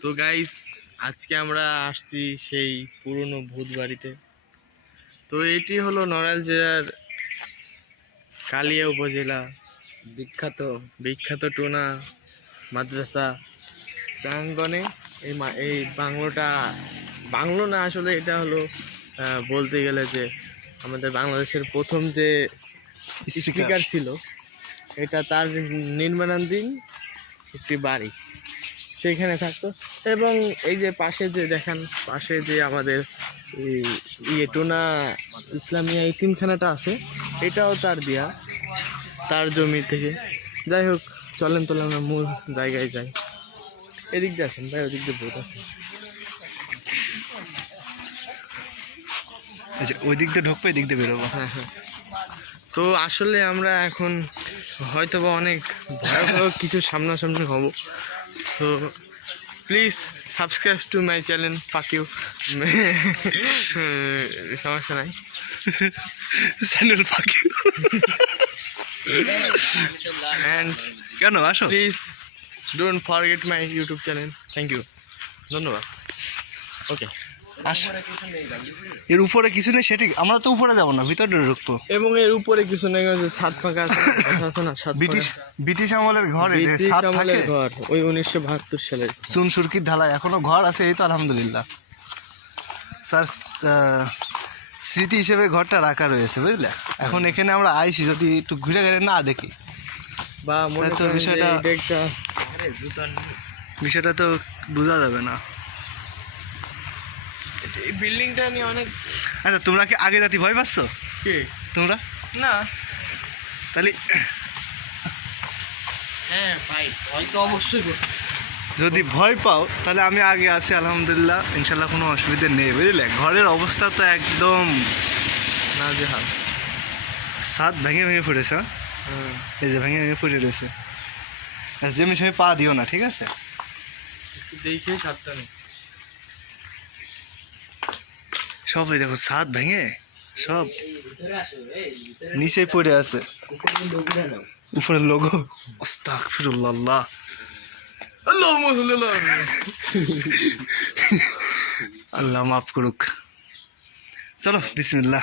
তো গাইস, আজকে আমরা আসছি সেই পুরনো ভূত বাড়িতে। তো এটি হলো নড়াইল জেলার কালিয়া উপজেলা বিখ্যাত বিখ্যাত টুনা মাদ্রাসা প্রাঙ্গণে এই বাংলো না, আসলে এটা হলো বলতে গেলে যে আমাদের বাংলাদেশের প্রথম যে স্পিকার ছিল, এটা তার নির্মাণাধীন একটি বাড়ি, সেইখানে থাকতো। এবং এই যে পাশে যে দেখেন, পাশে যে আমাদের টুনা ইসলামিয়া এতিমখানাটা আছে, এটাও তার দেয়া, তার জমি থেকে। যাই হোক, চলেন আমরা মূল জায়গায় যাই। এদিক দিয়ে আসেন ভাই, ওদিক দিয়ে ভূত আছে। আচ্ছা, ওই দিক দিয়ে ঢুকবো, এদিক দিয়ে বেরোবো। হ্যাঁ। তো আসলে আমরা এখন হয়তো বা অনেক ভয়াবহ কিছু সামনাসামনি হব। So please subscribe to my channel. Fuck you, সমস্যা নাই, চ্যানেল ফাক ইউ। অ্যান্ড কেন আসো, please don't forget my YouTube channel. Thank you, ধন্যবাদ। ওকে, এর উপরে কিছু নেই, সেটি আমরা তো উপরে যাবো না, ভিতরে ঢুকবো। এবং এর উপরে কিছু নেই, ছাদ ফাঁকা আছে না, ছাদ ব্রিটিশ আমলের ঘর, ব্রিটিশ আমলের ঘর, ওই 1972 সালের চুন সুরকির ঢালাই, এখনো ঘর আছে, এই তো আলহামদুলিল্লাহ। স্যার, স্মৃতি হিসেবে ঘরটা রাখা রয়েছে, বুঝলে। এখন এখানে আমরা আইছি, যদি একটু ঘুরে ঘুরে না দেখি বা মনে তো বিষয়টা তো বোঝা যাবে না। এই বিল্ডিংটা নিয়ে অনেক। আচ্ছা, তোমরা কি আগে জাতি ভয় পাচ্ছ? কি তোমরা না? তাহলে হ্যাঁ ভাই, ভয় তো অবশ্যই করতেছে। যদি ভয় পাও তাহলে আমি আগে আছি, আলহামদুলিল্লাহ, ইনশাল্লাহ কোনো অসুবিধা নেই, বুঝলে। ঘরের অবস্থা তো একদম নাজেহাল, ছাদ ভেঙে ভেঙে ফুটেছে। এই যে ভেঙে ভেঙে ফুটে রয়েছে, যেমনি সময় পা দিও না, ঠিক আছে? দেখে সাবধানে। সব এই দেখো, ছাদ ভেঙে সব নিচে পড়ে আছে। উপরে লোগো, আস্তাগফিরুল্লাহ, আল্লাহ মাফ করুক। চলো বিসমিল্লাহ।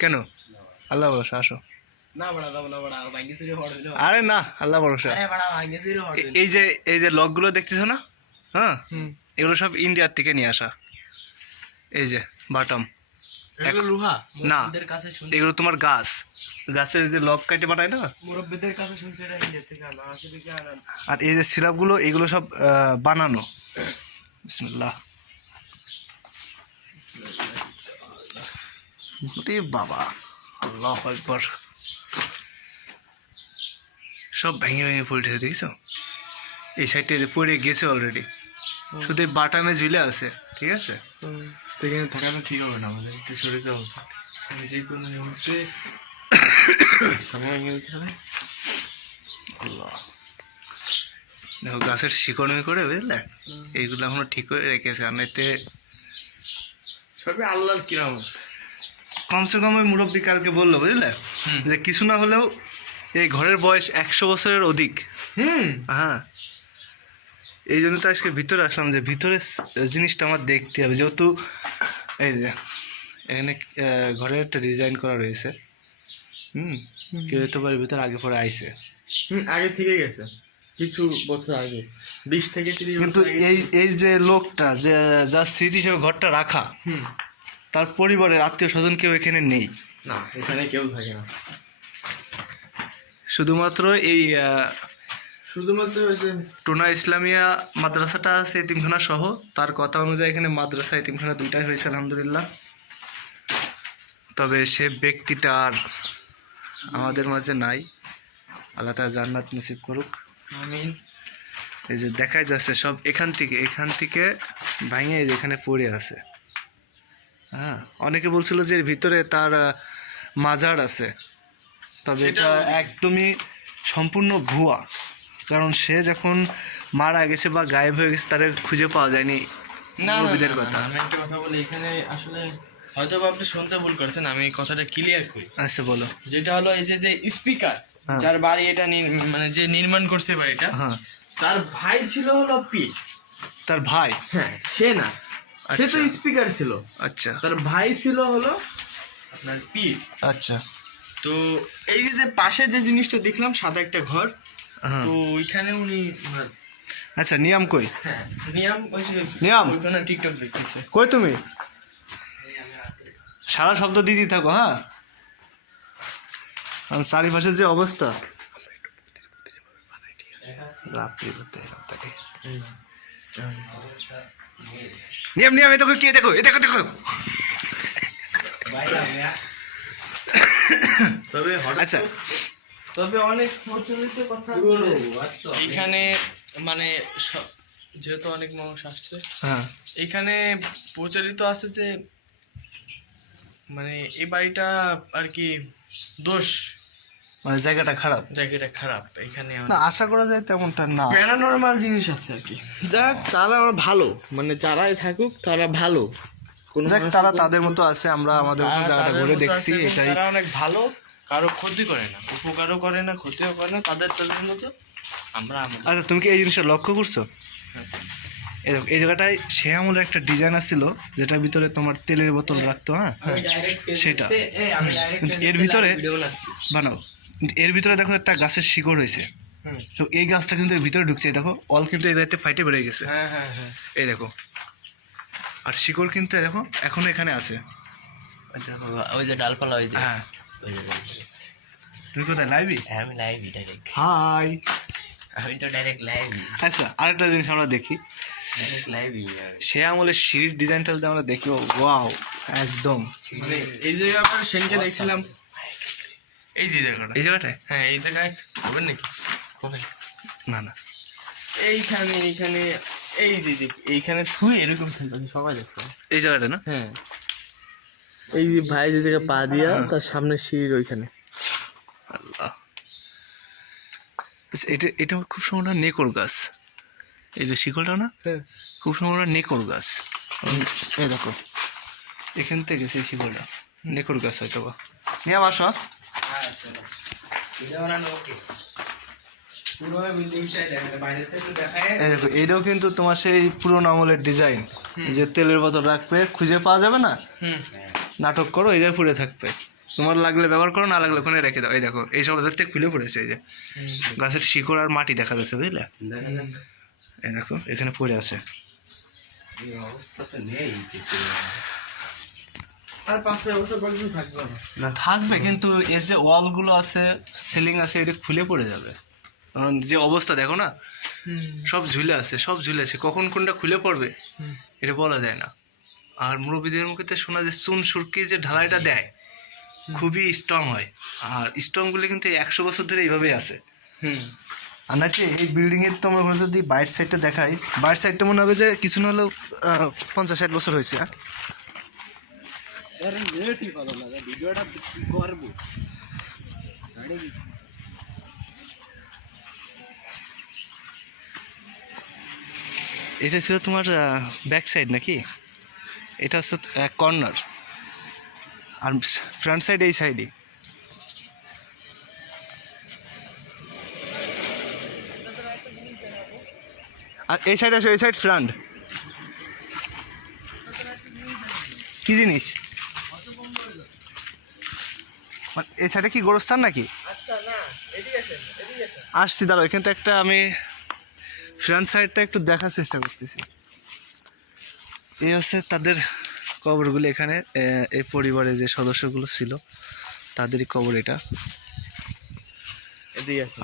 কেন? আল্লাহ ভরসা, আসো। আরে না, আল্লাহ ভরসা। এই যে লকগুলো দেখতেছো না? হ্যাঁ, এগুলো সব ইন্ডিয়ার থেকে নিয়ে আসা। এই যে বাটাম, লোহা না, এগুলো তোমার গাছের যে লক কাটে বানায় না, মুরব্বিদের কাছে শুনছি এটা ইন্ডিয়া থেকে আনা। আর এই যে সিরাপগুলো, এগুলো সব বানানো। বিসমিল্লাহ। বাবা, আল্লাহু আকবার। সব ভেঙে ভেঙে পড়েছে, দেখছো? এই সাইডটা পড়ে গেছে অলরেডি, শুধু বাটামে ঝুলে আছে, ঠিক আছে? তো এখানে থাকাটা ঠিক হবে না, আমাদের একটু সরে যাওয়া উচিত। যে কোনো মুহূর্তে আল্লাহ, দেখো গাছের শিকড় করে, বুঝলে, এইগুলো এখনো ঠিক করে রেখেছে। আর এতে সবই আল্লাহর কিরাম। কমসে কম ওই মুরব্বী কালকে বললো, বুঝলে, যে কিছু না হলেও এই ঘরের বয়স 100 বছরের অধিক। হ্যাঁ, এই জন্য তো আজকে ভিতরে আসলাম, যে ভিতরের জিনিসটা আমার দেখতে হবে, যেহেতু এই যে এখানে ঘরের একটা ডিজাইন করা রয়েছে। কেউ তো বাড়ির ভিতরে আগে পরে আইছে, আগে থেকে গেছে কিছু বছর আগে, 20 থেকে 30 বছর। কিন্তু এই যে লোকটা, যে যার স্মৃতি হিসেবে ঘরটা রাখা, তার পরিবারের আত্মীয় স্বজন কেউ এখানে নেই। না, এখানে কেউ থাকে না। শুধুমাত্র ওই যে টুনা ইসলামিয়া মাদ্রাসাটা আছে, এতিমখানা সহ। তার কথা অনুযায়ী এখানে মাদ্রাসা এতিমখানা দুইটাই হয়েছে, আলহামদুলিল্লাহ। তবে সে ব্যক্তিটা আর আমাদের মাঝে নাই, আল্লাহ তাআলা জান্নাত নসিব করুক, আমিন। এই যে দেখাই যাচ্ছে সব এখান থেকে ভাঙে এখানে পড়ে আছে। হ্যাঁ, অনেকে বলছিল যে এর ভিতরে তার মাজার আছে, তবে এটা একদমই সম্পূর্ণ ভুয়া। কারণ সে যখন মারা গেছে বা গায়েব হয়ে গেছে, তার খুঁজে পাওয়া যায়নি। নবীদের কথা আমি একটা কথা বলি এখানে, আসলে হয়তো আপনি শুনতে ভুল করেছেন, আমি কথাটা ক্লিয়ার করি। আচ্ছা, বলো। যেটা হলো এই যে স্পিকার, যার বাড়ি এটা মানে যে নির্মাণ করছে বাড়িটা, তার ভাই ছিল হলো পীর। তার ভাই? হ্যাঁ, সে না, সে তো স্পিকার ছিল। আচ্ছা, তার ভাই ছিল হলো আপনার পীর। আচ্ছা। তো এই যে পাশে যে জিনিসটা দেখলাম সাদা একটা ঘর, হ্যাঁ। তো ওইখানে উনি আচ্ছা, নিয়াম কই? হ্যাঁ, নিয়াম নিয়াম ওইখানে টিকটক দেখতেছে। কই তুমি? সারা শব্দ দিতে থাকো, হ্যাঁ। কারণ চারিপাশের যে অবস্থা, রাত্রি নিয়ম নিয়ম, এ দেখো, কে দেখো, এ দেখো দেখো। তবে আচ্ছা, তবে অনেক প্রচলিত কথা এখানে, মানে যেহেতু অনেক মানুষ আসছে, হ্যাঁ, এখানে প্রচলিত আছে যে মানে এই বাড়িটা আর কি দোষ, মানে জায়গাটা খারাপ, জায়গাটা খারাপ। এখানে না আশা করা যায় তেমনটা না, প্যারানরমাল জিনিস আছে আর কি। যাক, তারা ভালো, মানে যারাই থাকুক তারা ভালো। যাক, তারা তাদের মতো আছে, আমরা আমাদের মতো জায়গাটা ঘুরে দেখছি, এটাই। তারা অনেক ভালো, কারো ক্ষতি করে না, উপকারও করে না, ক্ষতিও করে না, তাদের মতো আমরা। আচ্ছা, তুমি কি এই জিনিসটা লক্ষ্য করছো? এই জায়গাটায় সে আমলের একটা ডিজাইনার ছিল, যেটার ভিতরে তোমার তেলের বোতল রাখতো, হ্যাঁ, সেটা। এর ভিতরে বানাও, এর ভিতরে দেখো একটা গাছের শিকড় হয়েছে, তো এই গাছটা কিন্তু এর ভিতরে ঢুকছে, দেখো অল কিন্তু এই দায়িত্বে ফাইটে বেড়ে গেছে, এই দেখো। আর শিকড় কিন্তু দেখো এখনো এখানে আছে, ওই যে ডালপালা, ওই যে, হ্যাঁ। তুমি কোথায়, লাইভি? আমি লাইভি ডাইরেক্ট। হাই, আমি তো ডাইরেক্ট লাইভি। আচ্ছা, আরেকটা জিনিস আমরা দেখি, সে আমলের সিঁড়ির ডিজাইনটা যদি আমরা দেখি, ওয়াও, একদম। এই যে আমরা সেনকে দেখছিলাম, এই যে জায়গাটা, এই জায়গাটায়, হ্যাঁ, এই জায়গায় হবেন নাকি? হবেন না না, এইখানে, এইখানে, এই যে এইখানে থুই এরকম খেলতেন সবাই দেখতো, এই জায়গাটা না, হ্যাঁ। এই যে ভাই যে জায়গায় পা দিয়া, তার সামনে সিঁড়ির ওইখানে। আল্লাহ, এটা এটা খুব সুন্দর নেকর গাছ, এই যে শিকড়টা না, খুব সুন্দর নেকর গাছ। এই দেখো, এখান থেকে সেই শিকড়টা নেকর গাছ হয়তো বা। নিয়ে আসো, দেখো, এইটাও কিন্তু তোমার সেই পুরোনো আমলের ডিজাইন, যে তেলের বোতল রাখবে, খুঁজে পাওয়া যাবে না, নাটক করো, এই জায়গায় পড়ে থাকবে, তোমার লাগলে ব্যবহার করো, না লাগলে ওখানে রেখে দাও। এই দেখো, এই সব থেকে খুলে পড়েছে, এই যে গাছের শিকড় আর মাটি দেখা যাচ্ছে, বুঝলে? এই দেখো, এখানে পড়ে আছে। আর 5-6 বছর পর্যন্ত থাকবে না, থাকবে, কিন্তু এর যে ওয়াল গুলো আছে, সিলিং আছে, এটা খুলে পড়ে যাবে। কারণ যে অবস্থা দেখো না, সব ঝুলে আছে, সব ঝুলে আছে, কখন কোনটা খুলে পড়বে এটা বলা যায় না। আর মুরব্বীদের মুখে শোনা যে চুন সুরকি যে ঢালাইটা দেয় খুবই স্ট্রং হয়, আর স্ট্রং গুলো কিন্তু 100 বছর ধরে এইভাবেই আছে। আর নাকি এই বিল্ডিং এর তোমার যদি বাইরের সাইডটা দেখাই, বাইরের সাইডটা মনে হবে যে কিছু না হলেও 50-60 বছর হয়েছে। এটা ছিল তোমার ব্যাক সাইড নাকি? এটা হচ্ছে কর্নার, আর ফ্রন্ট সাইড এই সাইডে। আর এই সাইড আছে, এই সাইড ফ্রন্ট। কি জিনিস? এই সাইডে কি গোরস্থান নাকি? আসছি, দাঁড়াও, এখান থেকে একটা আমি ফ্রন্ট সাইডটা একটু দেখার চেষ্টা করতেছি। এই হচ্ছে তাদের কবরগুলো, এখানে এই পরিবারে যে সদস্যগুলো ছিল তাদেরই কবর এটা।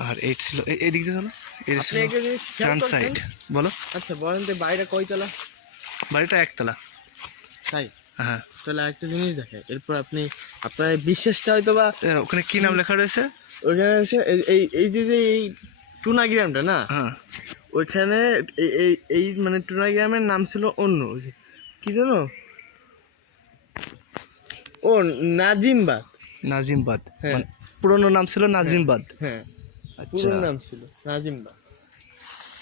আর এই ছিল এদিক দিয়ে, চলো, এটা ছিল ফ্রন্ট সাইড। বলো। আচ্ছা, বলেন তো বাড়িটা কয়তলা? বাড়িটা একতলা। তাই? হ্যাঁ। তাহলে একটা জিনিস দেখে, এরপর আপনি আপনার বিশ্বাসটা হয়তো বা, ওখানে কি নাম লেখা রয়েছে? ওইখানে আছে এই যে এই টুনা গ্রামটা না, হ্যাঁ, ওইখানে এই মানে টুনা গ্রামের নাম ছিল অন্য, কি জানো, ও নাজিমবাদ। নাজিমবাদ, হ্যাঁ, পুরনো নাম ছিল নাজিমবাদ। হ্যাঁ, পুরনো নাম ছিল নাজিমবাদ।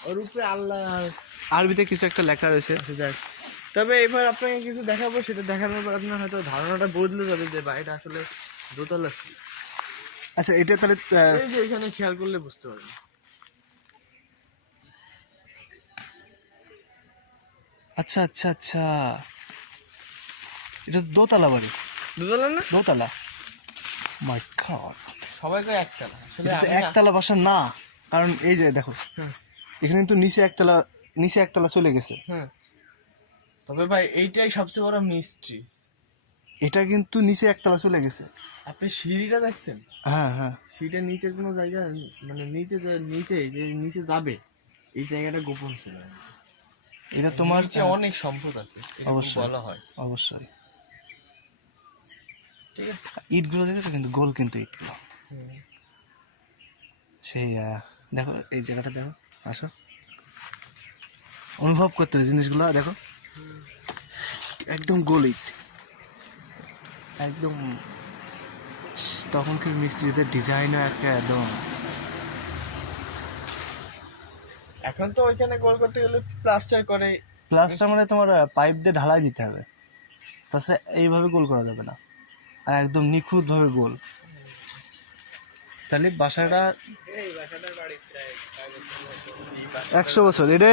ওর উপরে আল্লাহ আরবিতে কিছু একটা লেখা রয়েছে। তবে এবার আপনাকে কিছু দেখাবো, সেটা দেখানোর পর আপনার হয়তো ধারণাটা বদলে যাবে যে বাড়িটা আসলে দোতলা ছিল। আচ্ছা, এটা তাহলে এই যে এখানে খেয়াল করলে বুঝতে পারবেন। আচ্ছা আচ্ছা আচ্ছা, এটা তো দোতলা বাড়ি। দুতলা না? দোতলা। মাই গড, সবাই তো একতলা, আসলে এটা তো আমি না- একতলা বাসা না, কারণ এই যে দেখো হ্যাঁ, এখানে কিন্তু নিচে একতলা চলে গেছে। হ্যাঁ। তবে ভাই এইটাই সবচেয়ে বড় মিস্ট্রি। এটা কিন্তু নিচে একতলা চলে গেছে। আপনি সিঁড়িটা দেখছেন? হ্যাঁ হ্যাঁ, সিঁড়িটার নিচের কোনো জায়গা, মানে নিচে যে নিচে যাবে এই জায়গাটা গোপন ছিল। এটা তোমার নিচে অনেক সম্পদ আছে, এরকম অবশ্যই। বলা হয়। অবশ্যই। ঠিক আছে। ইটগুলো দেখেছো কিন্তু গোল, কিন্তু ইটগুলো হুম। সেই দেখো এই জায়গাটা দেখো, আসো অনুভব করতে হবে জিনিসগুলো, দেখো একদম গোল ইট, একদম তখনকার মিস্ত্রিদের ডিজাইনও একটা একদম। এখন তো ওইখানে গোল করতে গেলে প্লাস্টার করে। প্লাসটা মানে তোমার পাইপ দিয়ে ঢালাই দিতে হবে, তাছাড়া এইভাবে গোল করা যাবে না, আর একদম নিখুঁতভাবে গোল। তাহলে বাসাটা 100 বছর। এটা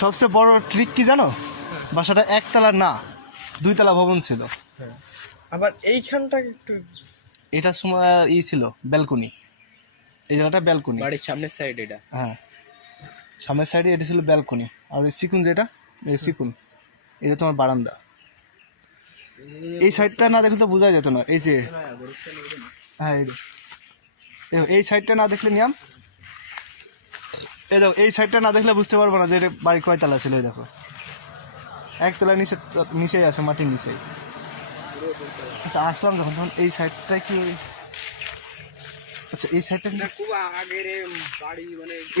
সবচেয়ে বড় ট্রিক কি জানো, বাসাটা একতলা না 2 তলা ভবন ছিল। হ্যাঁ। আবার এইখানটা একটু এটা সময় ছিল ব্যালকনি, এই জায়গাটা ব্যালকনি। বাড়ির সামনের সাইড এটা। হ্যাঁ, সামনের সাইডে এটা ছিল ব্যালকনি, আর ওই সিকুন যেটা, এই সিকুন এটা তোমার বারান্দা। এই সাইডটা না দেখলে তো বোঝা যেত না, এই যে হ্যাঁ এই সাইডটা না দেখলে নিয়ম, এই দেখো এই সাইডটা না দেখলে বুঝতে পারবো না যে এটা বাড়ি কয়তলা ছিল। এই দেখো একতলা নিচেই আছে, মাটির নিচেই। আচ্ছা আসলাম যখন, তখন এই সাইডটা কি আচ্ছা এই সাইডটা কিন্তু,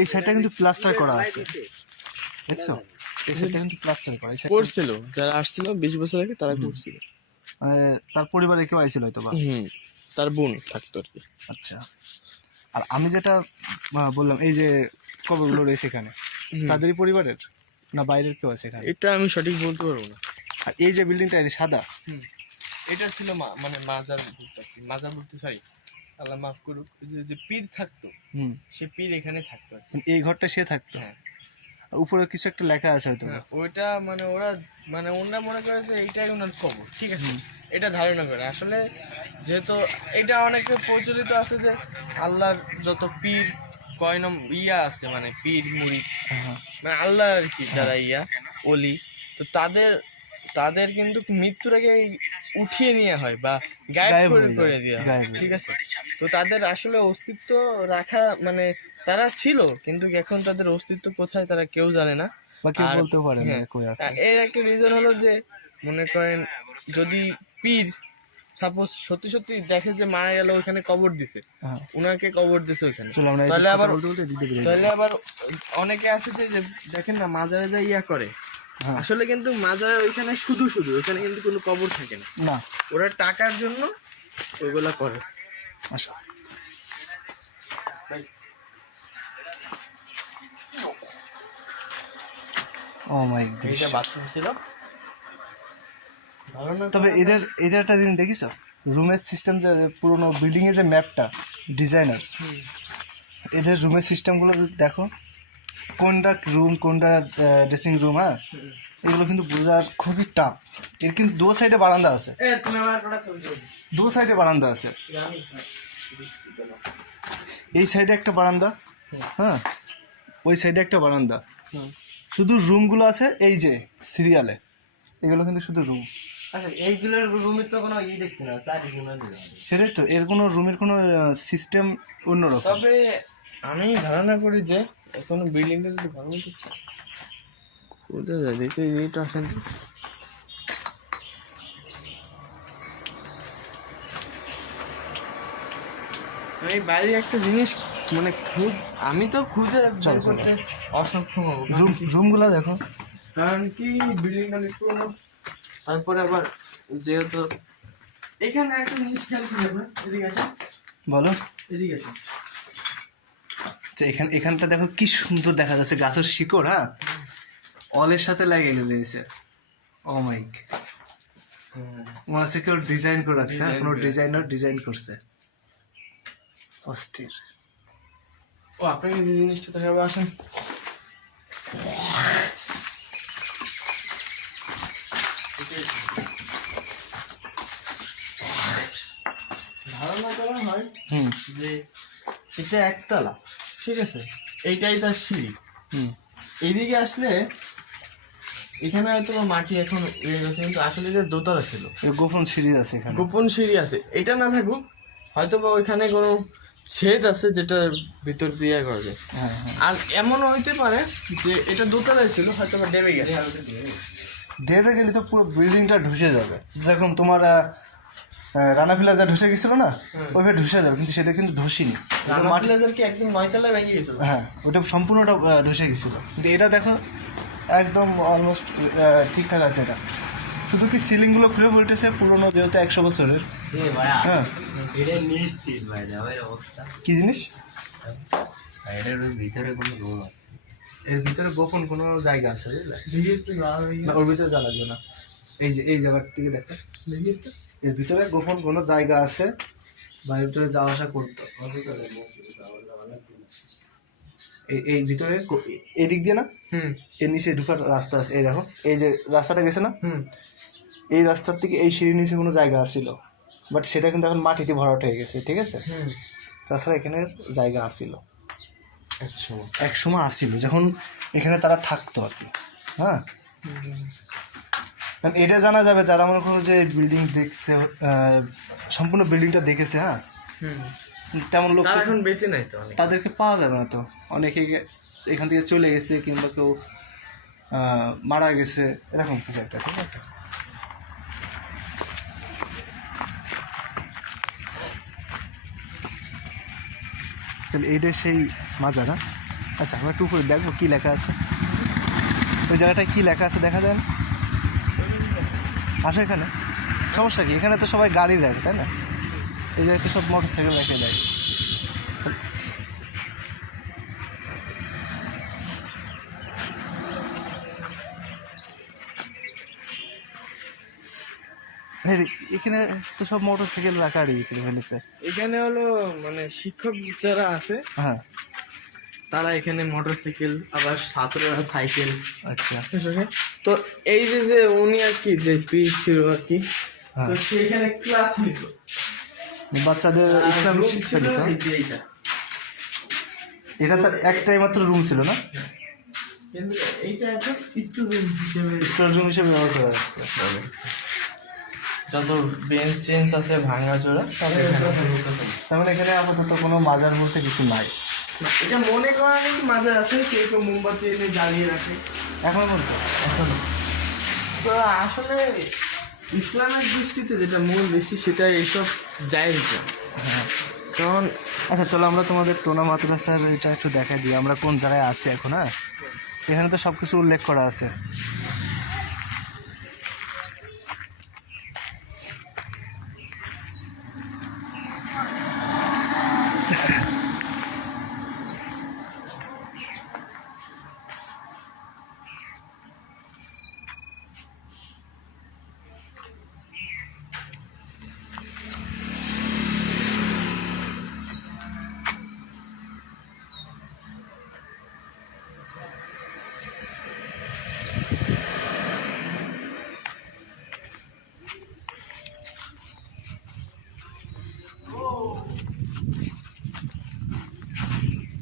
এই সাইডটা কিন্তু প্লাস্টার করা আছে, দেখছো এই সাইডটা কিন্তু প্লাস্টার করা। এই সাইডটা করছিল, যারা আসছিল 20 বছর আগে তারা করছিল। মানে তার পরিবারে কেউ আইছিল হয়তো বা। তার বোন থাকতো আর কি। আচ্ছা, আর আমি যেটা বললাম এই যে কবরগুলো রয়েছে এখানে, তাদেরই পরিবারের না বাইরের কেউ আছে এখানে? এটা আমি সঠিক বলতে পারবো না। আর এই যে বিল্ডিংটা এই সাদা, এটা ছিল মানে মাজার বলতে, মাজার বলতে সরি আল্লাহ মাফ করুক, যে পীর থাকতো, সে পীর এখানে থাকতো আর কি। এই ঘরটা সে থাকতো। হ্যাঁ। আর উপরে কিছু একটা লেখা আছে হয়তো। হ্যাঁ, ওইটা মানে ওনারা মনে করেছে এইটাই ওনার কবর, ঠিক আছে। এটা ধারণা করে আসলে, যেহেতু এটা অনেক প্রচলিত আছে যে আল্লাহর যত পীর কয়নম আছে, মানে পীর মুরিদ, মানে আল্লাহ আর কি, যারা অলি, তো তাদের কিন্তু মৃত্যুর আগে উঠিয়ে নেওয়া হয় বা গায়েব করে দেওয়া হয়, ঠিক আছে। তো তাদের আসলে অস্তিত্ব রাখা, মানে তারা ছিল, কিন্তু এখন তাদের অস্তিত্ব কোথায় তারা কেউ জানে না। আর বলতেও পারে না কই আছে। এর একটা রিজন হলো যে, মনে করেন যদি পীর সাপোজ সত্যি সত্যি দেখে যে মারা গেল, ওখানে কবর দিছে, উনাকে কবর দিছে ওখানে, তাহলে আবার অনেকে আছে যে দেখেন না মাজারে যা করে, আসলে কিন্তু মাজারে ওইখানে শুধু ওইখানে কিন্তু কোনো কবর থাকে না, ওরা টাকার জন্য ওইগুলা করে। ও মাই গড, এইটা বাথরুম ছিল। তবে এদের একটা জিনিস দেখিস, রুমের সিস্টেম, যে পুরোনো বিল্ডিং এর যে ম্যাপটা ডিজাইনার, এদের রুমের সিস্টেমগুলো যদি দেখো, কোনটা রুম কোনটা ড্রেসিং রুম, হ্যাঁ এগুলো কিন্তু বোঝার খুবই টাফ। এর কিন্তু দু সাইডে বারান্দা আছে, দু সাইডে বারান্দা আছে। এই সাইডে একটা বারান্দা, হ্যাঁ ওই সাইডে একটা বারান্দা, শুধু রুমগুলো আছে এই যে সিরিয়ালে, এগুলো কিন্তু শুধু রুম। আচ্ছা, এইগুলোর রুমের তো কোনো দেখতে না, সেটাই তো, এর কোনো রুমের কোনো সিস্টেম অন্যরকম। তবে আমি ধারণা করি যে এখন বিল্ডিংটা যদি ভালো মতো কোথায় যায় দেখো, এইটা আসেন। আমি বাইরে একটা জিনিস মানে আমি তো খুঁজে বের করতে অসক্ষম হবো। রুমগুলো দেখো, কারণ কি বিল্ডিংটা অনেক পুরোনো, তারপরে আবার যেহেতু এখানে একটা জিনিস খেয়াল করবে, এদিকে আসে, বলো এদিকে আসে, এখানটা দেখো কি সুন্দর দেখা যাচ্ছে, গাছের শিকড়, হ্যাঁ অলের সাথে লাগিয়ে লেগেছে। ও মাই গড, মনে হচ্ছে কেউ ডিজাইন করে রাখছে, কোনো ডিজাইনার ডিজাইন করছে, অস্থির। ও আপনাকে যে জিনিসটা দেখাবো, আসেন। যে এটা একতলা, ঠিক আছে, এইটাই তার সিঁড়ি। এইদিকে আসলে এখানে হয়তো মাটি এখন উড়ে গেছে, কিন্তু আসলে এটা দোতলা ছিল, গোপন সিঁড়ি আছে এখানে, গোপন সিঁড়ি আছে। এটা না থাকুক, হয়তো বা ওইখানে কোনো ছেদ আছে যেটা ভিতর দিয়ে করা যায়। আর এমনও হইতে পারে যে এটা দোতলায় ছিল, হয়তো বা ডেবে গেছে। দেবে গেলে তো পুরো বিল্ডিংটা ঢুসে যাবে, যেরকম তোমার রানা প্লাজা ঢুসে গেছিল না, ওইভাবে ঢুসে যাবে, কিন্তু সেটা কিন্তু ঢুসিনি। কি একদম 9 তলায় ভেঙে গেছিল। হ্যাঁ, ওটা সম্পূর্ণটা ঢুসে গেছিল, কিন্তু এটা দেখো একদম অলমোস্ট ঠিকঠাক আছে। এটা শুধু কি সিলিংগুলো খুলে পড়তেছে, পুরোনো যেহেতু 100 বছরের। হ্যাঁ, কি জিনিস? ভিতরে কোনো রুম আছে, এর ভিতরে গোপন কোনো জায়গা আছে, বুঝলে? না, ওর ভিতরে যা লাগবে না, এই যে এই জায়গাটিকে দেখো, এর ভিতরে গোপন কোনো জায়গা আছে, বাড়ির ভিতরে যাওয়া আসা করতো। এই ভিতরে এদিক দিয়ে না, এর নিচে ঢুকার রাস্তা আছে। এই দেখো, এই যে রাস্তাটা গেছে না, এই রাস্তার থেকে এই সিঁড়ির নিচে কোনো জায়গা ছিল, বাট সেটা কিন্তু এখন মাটিতে ভরাট হয়ে গেছে, ঠিক আছে। তাছাড়া এখানে জায়গা আসছিল, এক সময় আসছিল যখন এখানে তারা থাকতো আর কি। হ্যাঁ, কারণ এটা জানা যাবে যারা মনে করো যে বিল্ডিং দেখছে, সম্পূর্ণ বিল্ডিংটা দেখেছে। হ্যাঁ, তেমন লোক এখন বেঁচে নাই তো, তাদেরকে পাওয়া যাবে না তো, অনেকে এখান থেকে চলে গেছে, কিংবা কেউ মারা গেছে, এরকম কিছু একটা, ঠিক আছে। তাহলে এইটা সেই মাজার। না, আচ্ছা, আমরা একটু উপরে দেখবো কী লেখা আছে, ওই জায়গাটায় কী লেখা আছে দেখা যায় না? আসো এখানে, সমস্যা কি? এখানে তো সবাই গাড়ি রাখে, তাই না? এই জায়গায় সব মোটর সাইকেল রেখে দেয়। এখানে তো সব মোটর সাইকেল রাখারই ফেলেছে। এখানে হলো মানে শিক্ষক যারা আছে, হ্যাঁ, তারা এখানে মোটরসাইকেল, আবার ছাত্ররা সাইকেল। আচ্ছা, তো এই যে উনি আর কি যে পিস ছিল আর কি, তো সেখানে ক্লাস নিত, বাচ্চাদের ইসলামিক শিক্ষা দিত। এটা তার একটাই মাত্র রুম ছিল না, কিন্তু এইটা এখন স্টোর রুম হিসেবে ব্যবহার করা যাচ্ছে। যত বেঞ্চ চেঞ্জ আছে ভাঙা চোরা, তার মানে এখানে আপাতত কোনো মাজার বলতে কিছু নাই। এটা মনে করা নেই মাজার আছে, কেউ কেউ মোমবাতি এনে জ্বালিয়ে রাখে এখনো পর্যন্ত। এখনো তো আসলে ইসলামের দৃষ্টিতে যেটা মূল বেশি, সেটা এইসব জায়েজ না। হ্যাঁ, কারণ আচ্ছা চলো আমরা তোমাদের টোনা মাদ্রাসার এটা একটু দেখাই দিই, আমরা কোন জায়গায় আছি এখন। হ্যাঁ, এখানে তো সব কিছু উল্লেখ করা আছে।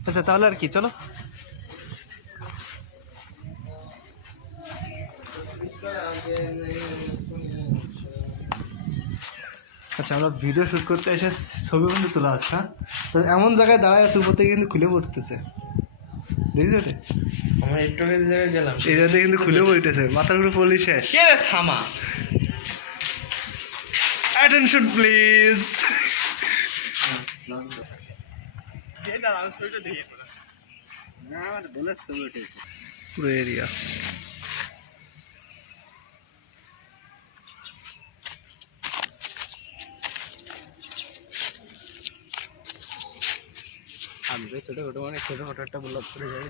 আচ্ছা তাহলে আর কি, চলো। আচ্ছা, আমরা ভিডিও শ্যুট করতে এসে ছবি কিন্তু তোলা আছে। হ্যাঁ, তো এমন জায়গায় দাঁড়ায় আছে, উপর থেকে কিন্তু খুলে পড়তেছে, দেখছো? ওটা আমরা একটু জায়গায় গেলাম, এই জায়গাতে কিন্তু খুলে পড়তেছে, মাথার উপরে পড়লি শেষ। কে রে থামা, অ্যাটেনশন প্লিজ। পুরো এরিয়া আমি ছোট ছোট মানে ছোট ফটো একটা ব্লগ করে যাই।